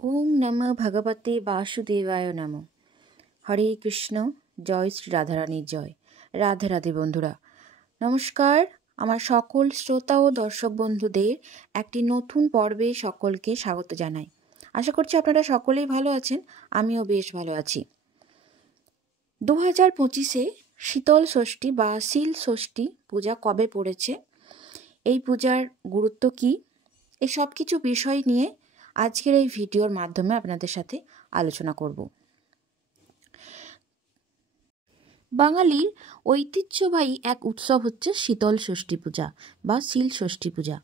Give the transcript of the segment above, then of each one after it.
ওম নমঃ ভগবতে বাসুদেবায় নমঃ। হরে কৃষ্ণ। জয় শ্রী রাধারানীর জয়। রাধে রাধে বন্ধুরা, নমস্কার। আমার সকল শ্রোতা ও দর্শক বন্ধুদের একটি নতুন পর্বে সকলকে স্বাগত জানাই। আশা করছি আপনারা সকলেই ভালো আছেন, আমিও বেশ ভালো আছি। 2025-এ শীতল ষষ্ঠী বা শিল ষষ্ঠী পূজা কবে পড়েছে, এই পূজার গুরুত্ব কী, এই সব কিছু বিষয় নিয়ে আজকের এই ভিডিওর মাধ্যমে আপনাদের সাথে আলোচনা করব। বাঙালির ঐতিহ্যবাহী এক উৎসব হচ্ছে শীতল ষষ্ঠী পূজা বা শিল ষষ্ঠী পূজা।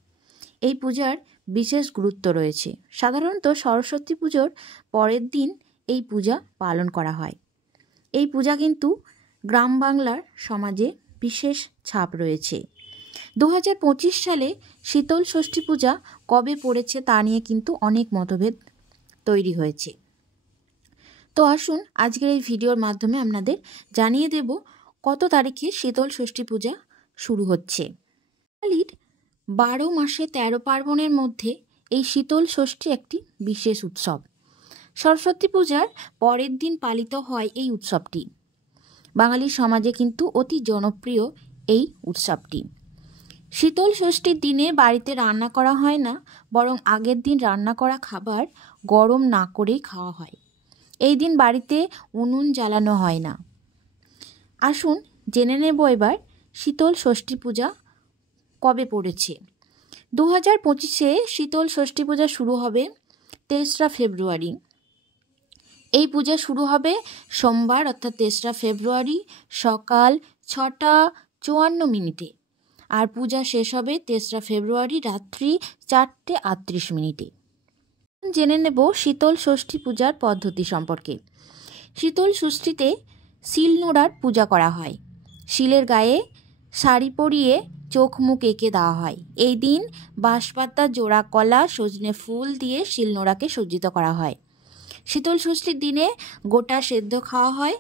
এই পূজার বিশেষ গুরুত্ব রয়েছে। সাধারণত সরস্বতী পুজোর পরের দিন এই পূজা পালন করা হয়। এই পূজা কিন্তু গ্রাম বাংলার সমাজে বিশেষ ছাপ রয়েছে। 2025 সালে শীতল ষষ্ঠী পূজা কবে পড়েছে তা নিয়ে কিন্তু অনেক মতভেদ তৈরি হয়েছে। তো আসুন আজকের এই ভিডিওর মাধ্যমে আপনাদের জানিয়ে দেব কত তারিখে শীতল ষষ্ঠী পূজা শুরু হচ্ছে। বাঙালির 12 মাসে 13 পার্বণের মধ্যে এই শীতল ষষ্ঠী একটি বিশেষ উৎসব। সরস্বতী পূজার পরের দিন পালিত হয় এই উৎসবটি। বাঙালির সমাজে কিন্তু অতি জনপ্রিয় এই উৎসবটি। শীতল ষষ্ঠীর দিনে বাড়িতে রান্না করা হয় না, বরং আগের দিন রান্না করা খাবার গরম না করেই খাওয়া হয়। এই দিন বাড়িতে উনুন জ্বালানো হয় না। আসুন জেনে নেব এবার শীতল ষষ্ঠী পূজা কবে পড়েছে। 2025-এ শীতল ষষ্ঠী পূজা শুরু হবে 23 ফেব্রুয়ারি। এই পূজা শুরু হবে সোমবার অর্থাৎ 23 ফেব্রুয়ারি সকাল 6:54 আর পূজা শেষ হবে 23 ফেব্রুয়ারি রাত্রি 4:38। জেনে নেব শীতল ষষ্ঠী পূজার পদ্ধতি সম্পর্কে। শীতল ষষ্ঠীতে শিল নোড়ার পূজা করা হয়। শিলের গায়ে শাড়ি পরিয়ে চোখ মুখ এঁকে দেওয়া হয়। এই দিন বাঁশপাতা, জোড়া কলা, সজনে ফুল দিয়ে শিল নোড়াকে সজ্জিত করা হয়। শীতল ষষ্ঠীর দিনে গোটা সেদ্ধ খাওয়া হয়,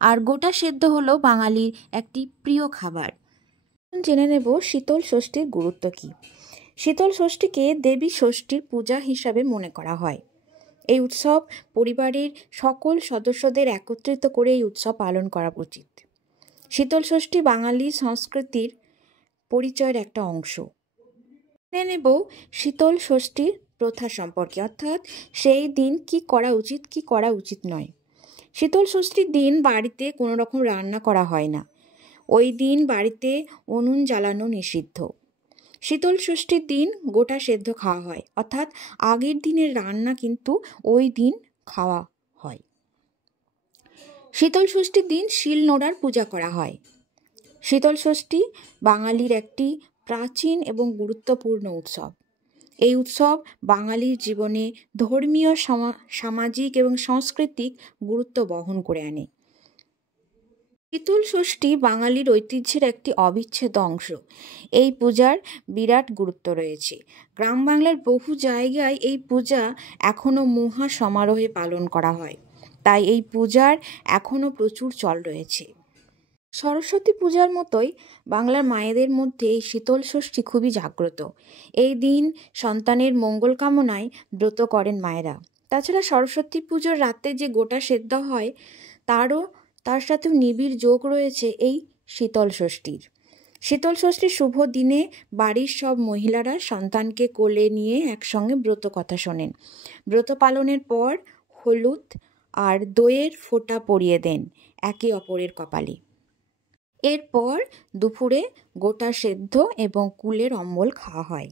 আর গোটা সেদ্ধ হলো বাঙালির একটি প্রিয় খাবার। জেনে নেব শীতল ষষ্ঠীর গুরুত্ব কী। শীতল ষষ্ঠীকে দেবী ষষ্ঠীর পূজা হিসাবে মনে করা হয়। এই উৎসব পরিবারের সকল সদস্যদের একত্রিত করে এই উৎসব পালন করা উচিত। শীতল ষষ্ঠী বাঙালি সংস্কৃতির পরিচয়ের একটা অংশ। জেনে নেব শীতল ষষ্ঠীর প্রথা সম্পর্কে, অর্থাৎ সেই দিন কি করা উচিত কি করা উচিত নয়। শীতল ষষ্ঠীর দিন বাড়িতে কোনো রকম রান্না করা হয় না। ওই দিন বাড়িতে উনুন জ্বালানো নিষিদ্ধ। শীতল ষষ্ঠীর দিন গোটা সেদ্ধ খাওয়া হয়, অর্থাৎ আগের দিনের রান্না কিন্তু ওই দিন খাওয়া হয়। শীতল ষষ্ঠীর দিন শিল নোড়ার পূজা করা হয়। শীতল ষষ্ঠী বাঙালির একটি প্রাচীন এবং গুরুত্বপূর্ণ উৎসব। এই উৎসব বাঙালির জীবনে ধর্মীয়, সামাজিক এবং সাংস্কৃতিক গুরুত্ব বহন করে আনে। শীতল ষষ্ঠী বাঙালির ঐতিহ্যের একটি অবিচ্ছেদ্য অংশ। এই পূজার বিরাট গুরুত্ব রয়েছে। গ্রাম বাংলার বহু জায়গায় এই পূজা এখনও মহা সমারোহে পালন করা হয়, তাই এই পূজার এখনও প্রচুর চল রয়েছে। সরস্বতী পূজার মতোই বাংলার মায়েদের মধ্যে এই শীতল ষষ্ঠী খুবই জাগ্রত। এই দিন সন্তানের মঙ্গল কামনায় ব্রত করেন মায়েরা। তাছাড়া সরস্বতী পুজোর রাতে যে গোটা সেদ্ধ হয় তার সাথেও নিবিড় যোগ রয়েছে এই শীতল ষষ্ঠীর। শীতল ষষ্ঠীর শুভ দিনে বাড়ির সব মহিলারা সন্তানকে কোলে নিয়ে একসঙ্গে ব্রত কথা শোনেন। ব্রত পালনের পর হলুদ আর দইয়ের ফোঁটা পরিয়ে দেন একে অপরের কপালে। এরপর দুপুরে গোটা সেদ্ধ এবং কুলের অম্বল খাওয়া হয়।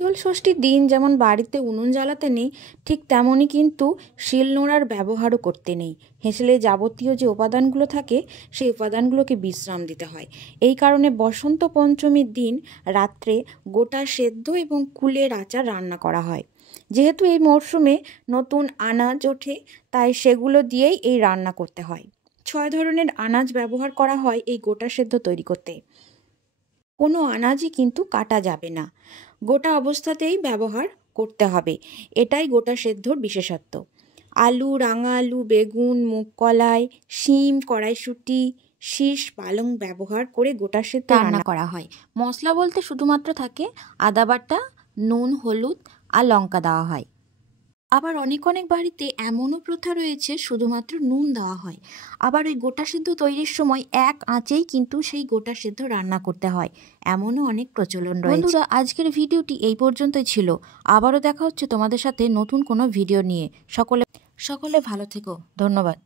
শীতল ষষ্ঠীর দিন যেমন বাড়িতে উনুন জ্বালাতে নেই, ঠিক তেমনই কিন্তু শিল নোড়ার ব্যবহারও করতে নেই। হেঁসেলে যাবতীয় যে উপাদানগুলো থাকে সেই উপাদানগুলোকে বিশ্রাম দিতে হয়। এই কারণে বসন্ত পঞ্চমীর দিন রাত্রে গোটা সেদ্ধ এবং কুলের আচার রান্না করা হয়। যেহেতু এই মরশুমে নতুন আনাজ ওঠে, তাই সেগুলো দিয়েই এই রান্না করতে হয়। 6 ধরনের আনাজ ব্যবহার করা হয় এই গোটা সেদ্ধ তৈরি করতে। কোনো আনাজই কিন্তু কাটা যাবে না, গোটা অবস্থাতেই ব্যবহার করতে হবে। এটাই গোটা সেদ্ধর বিশেষত্ব। আলু, রাঙা আলু, বেগুন, মুগ কলাই, শিম, কড়াইশুঁটি, শীষ, পালং ব্যবহার করে গোটা সেদ্ধ রান্না করা হয়। মশলা বলতে শুধুমাত্র থাকে আদা বাটা, নুন, হলুদ আর লঙ্কা দেওয়া হয়। আবার অনেক অনেক বাড়িতে এমনও প্রথা রয়েছে শুধুমাত্র নুন দেওয়া হয়। আবার ওই গোটা সিদ্ধ তৈরির সময় এক আঁচেই কিন্তু সেই গোটা সিদ্ধ রান্না করতে হয়, এমনও অনেক প্রচলন রয়েছে। বন্ধুরা, আজকের ভিডিওটি এই পর্যন্তই ছিল। আবারও দেখা হচ্ছে তোমাদের সাথে নতুন কোনো ভিডিও নিয়ে। সকলে ভালো থেকো। ধন্যবাদ।